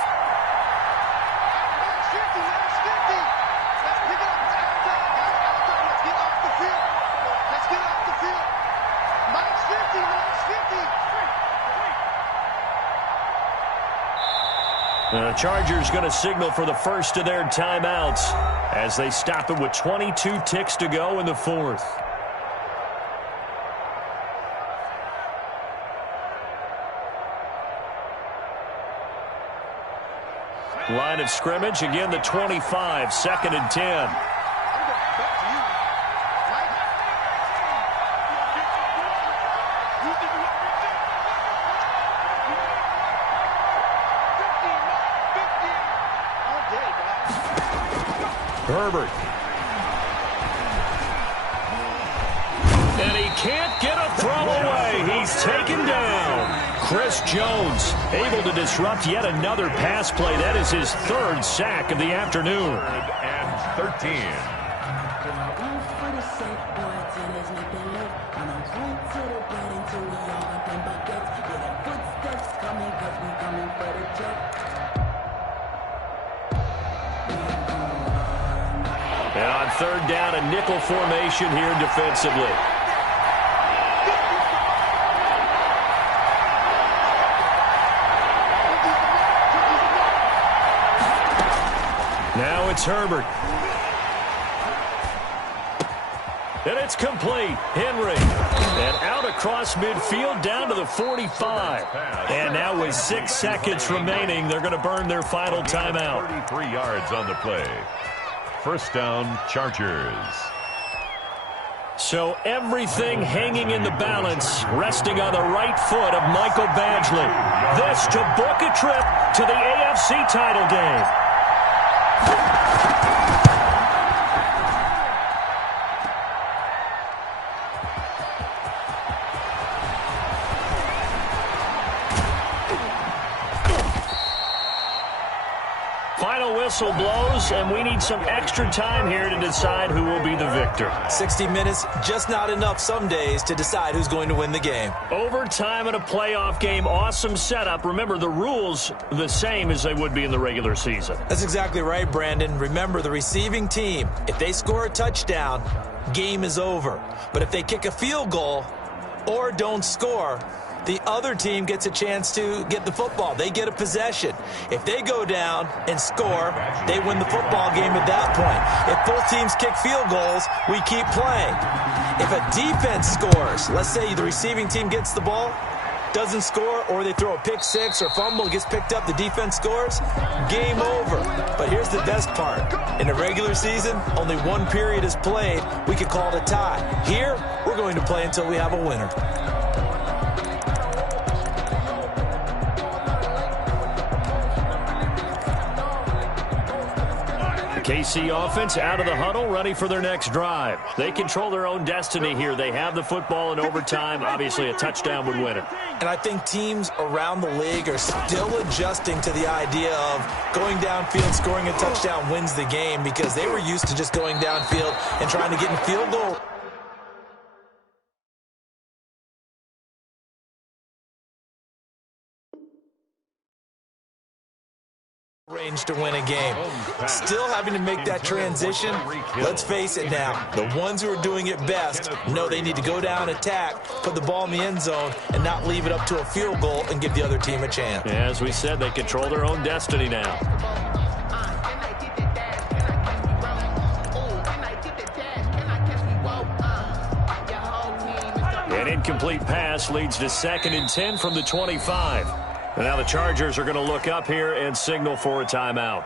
The Chargers going to signal for the first of their timeouts as they stop it with 22 ticks to go in the 4th. Line of scrimmage, again the 25, 2nd and 10. Herbert. And he can't get a throw away. He's taken down. Chris Jones able to disrupt yet another pass play. That is his 3rd sack of the afternoon. 3rd and 13. And on 3rd down, a nickel formation here defensively. Now it's Herbert. And it's complete. Henry. And out across midfield down to the 45. And now with 6 seconds remaining, they're going to burn their final timeout. 33 yards on the play. 1st down, Chargers. So everything hanging in the balance, resting on the right foot of Michael Badgley. This to book a trip to the AFC title game. Final whistle blows, and we need some extra time here to decide who will be the victor. 60 minutes, just not enough some days to decide who's going to win the game. Overtime in a playoff game, awesome setup. Remember, the rules the same as they would be in the regular season. That's exactly right, Brandon. Remember, the receiving team, if they score a touchdown, game is over. But if they kick a field goal or don't score, the other team gets a chance to get the football. They get a possession. If they go down and score, they win the football game at that point. If both teams kick field goals, we keep playing. If a defense scores, let's say the receiving team gets the ball, doesn't score, or they throw a pick six or fumble, gets picked up, the defense scores, game over. But here's the best part. In the regular season, only one period is played. We could call it a tie. Here, we're going to play until we have a winner. KC offense out of the huddle, ready for their next drive. They control their own destiny here. They have the football in overtime. Obviously, a touchdown would win it. And I think teams around the league are still adjusting to the idea of going downfield, scoring a touchdown wins the game, because they were used to just going downfield and trying to get in field goal range to win a game. Still having to make that transition. Let's face it now, the ones who are doing it best know they need to go down, attack, put the ball in the end zone, and not leave it up to a field goal and give the other team a chance. Yeah, as we said, they control their own destiny now. An incomplete pass leads to 2nd and 10 from the 25. And now the Chargers are going to look up here and signal for a timeout.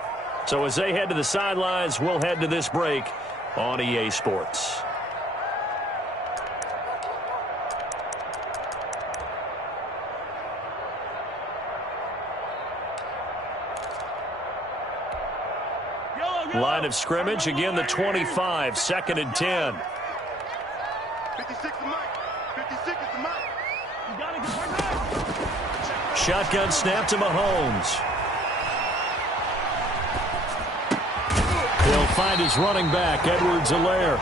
So as they head to the sidelines, we'll head to this break on EA Sports. Line of scrimmage, again the 25, 2nd and 10. 56 is Mike. 56 is Mike. You got to get right back. Shotgun snap to Mahomes. He'll find his running back, Edwards-Helaire.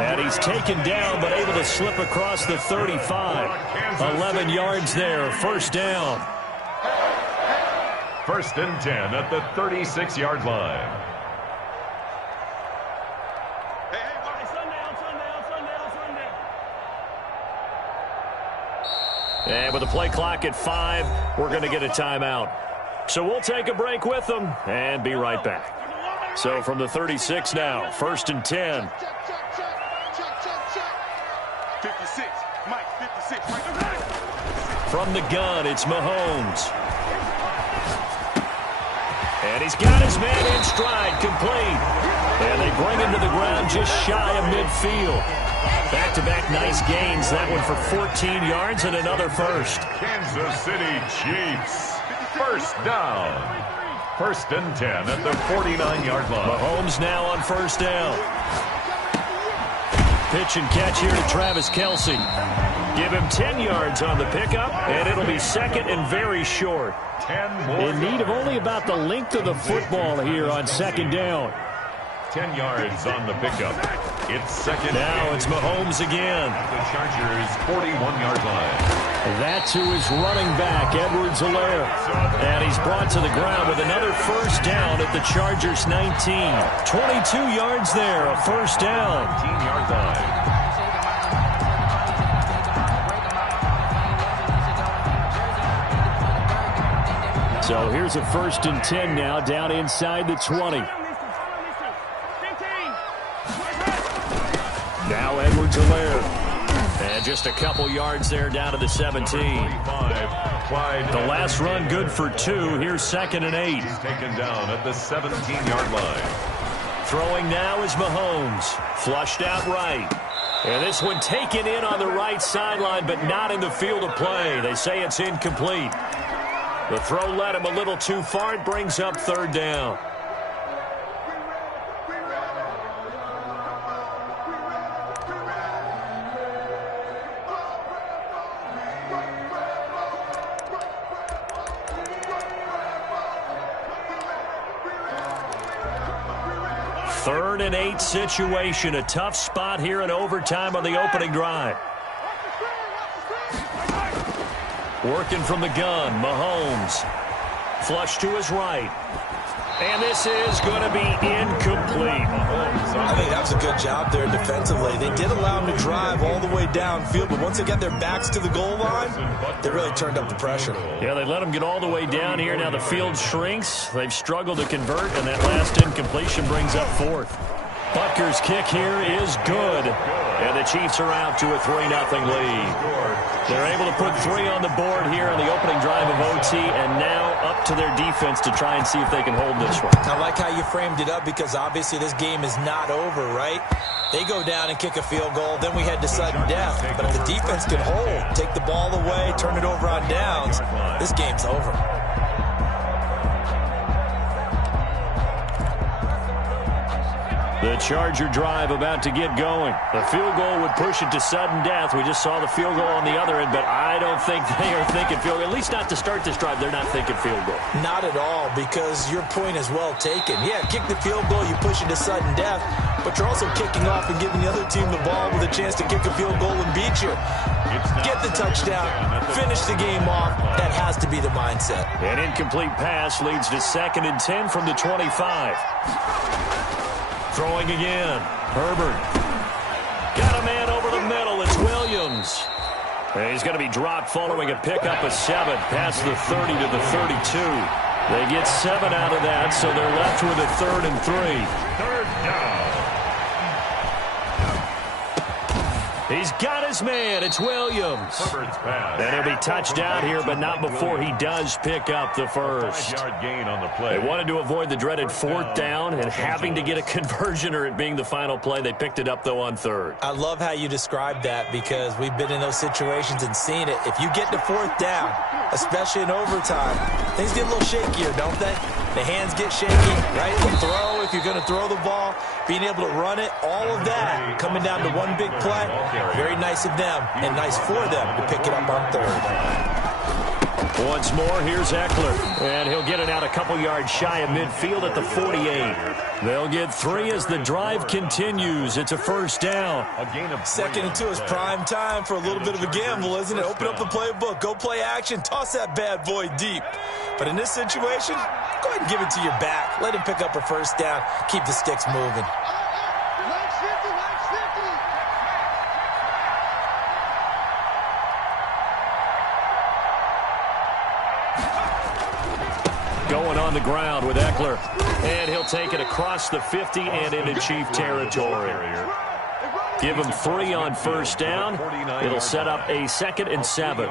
And he's taken down, but able to slip across the 35. 11 yards there, 1st down. 1st and 10 at the 36-yard line. And with the play clock at 5, we're going to get a timeout. So we'll take a break with them and be right back. So from the 36 now, 1st and 10. 56, Mike, 56, Mike. From the gun, it's Mahomes. And he's got his man in stride, complete. And they bring him to the ground just shy of midfield. Back-to-back nice gains. That one for 14 yards and another first. Kansas City Chiefs. 1st down. 1st and 10 at the 49-yard line. Mahomes now on 1st down. Pitch and catch here to Travis Kelce. Give him 10 yards on the pickup, and it'll be 2nd and very short. 10 more. In need of only about the length of the football here on 2nd down. 10 yards on the pickup. It's 2nd. Now it's Mahomes again. At the Chargers' 41-yard line. That to his running back, Edwards-Helaire. And he's brought to the ground with another 1st down at the Chargers' 19. 22 yards there, a 1st down. 19-yard line. So here's a 1st and 10 now, down inside the 20. Now Edwards-Helaire. And just a couple yards there down to the 17. The last run good for 2. Here's 2nd and 8. He's taken down at the 17-yard line. Throwing now is Mahomes. Flushed out right. And this one taken in on the right sideline, but not in the field of play. They say it's incomplete. The throw led him a little too far. It brings up 3rd down. Third and 8 situation. A tough spot here in overtime on the opening drive. Working from the gun, Mahomes. Flush to his right. And this is going to be incomplete. I think that was a good job there defensively. They did allow him to drive all the way downfield, but once they got their backs to the goal line, they really turned up the pressure. Yeah, they let him get all the way down here. Now the field shrinks. They've struggled to convert, and that last incompletion brings up 4th. Butker's kick here is good. And the Chiefs are out to a 3-0 lead. They're able to put 3 on the board here on the opening drive of OT, and now up to their defense to try and see if they can hold this one. I like how you framed it up, because obviously this game is not over, right? They go down and kick a field goal, then we head to sudden death. But if the defense can hold, take the ball away, turn it over on downs, this game's over. The Charger drive about to get going. The field goal would push it to sudden death. We just saw the field goal on the other end, but I don't think they are thinking field goal. At least not to start this drive. They're not thinking field goal. Not at all, because your point is well taken. Yeah, kick the field goal, you push it to sudden death, but you're also kicking off and giving the other team the ball with a chance to kick a field goal and beat you. get the touchdown, finish the game off. That has to be the mindset. An incomplete pass leads to 2nd and 10 from the 25. Throwing again. Herbert. Got a man over the middle. It's Williams. And he's going to be dropped following a pickup of 7 past the 30 to the 32. They get 7 out of that, so they're left with a 3rd and 3. 3rd down. He's got his man. It's Williams. And he'll be touched out here, but not before he does pick up the first. 5-yard gain on the play. They wanted to avoid the dreaded 4th down and having to get a conversion or it being the final play. They picked it up, though, on 3rd. I love how you described that because we've been in those situations and seen it. If you get to 4th down, especially in overtime, things get a little shakier, don't they? The hands get shaky, right? The throw, if you're going to throw the ball, being able to run it, all of that coming down to one big play. Very nice of them and nice for them to pick it up on 3rd. Once more, here's Eckler. And he'll get it out a couple yards shy of midfield at the 48. They'll get 3 as the drive continues. It's a 1st down. 2nd and 2 is prime time for a little bit of a gamble, isn't it? Open up the playbook. Go play action. Toss that bad boy deep. But in this situation, go ahead and give it to your back. Let him pick up a 1st down. Keep the sticks moving. Going on the ground with Eckler. And he'll take it across the 50 and into Chief territory. Give him 3 on 1st down. It'll set up a 2nd and 7.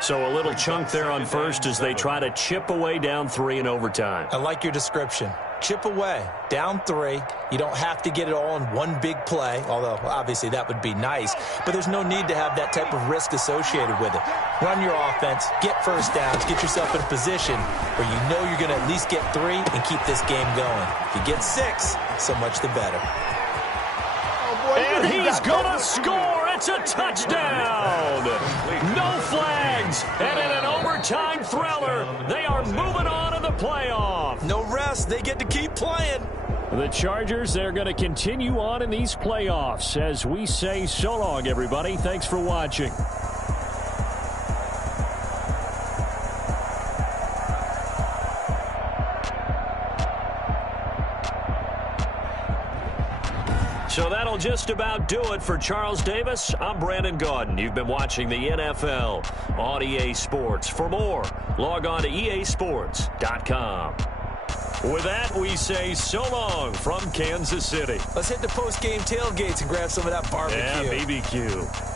So a little chunk there on 1st as they try to chip away down 3 in overtime. I like your description. Chip away, down 3. You don't have to get it all in one big play, although obviously that would be nice. But there's no need to have that type of risk associated with it. Run your offense, get 1st downs, get yourself in a position where you know you're going to at least get 3 and keep this game going. If you get 6, so much the better. And he's going to score. It's a touchdown. No flags. And in an overtime thriller, they are moving on in the playoff. No rest. They get to keep playing. The Chargers, they're going to continue on in these playoffs as we say so long, everybody. Thanks for watching. So that'll just about do it for Charles Davis. I'm Brandon Gaudin. You've been watching the NFL on EA Sports. For more, log on to easports.com. With that, we say so long from Kansas City. Let's hit the post-game tailgates and grab some of that barbecue. Yeah, BBQ.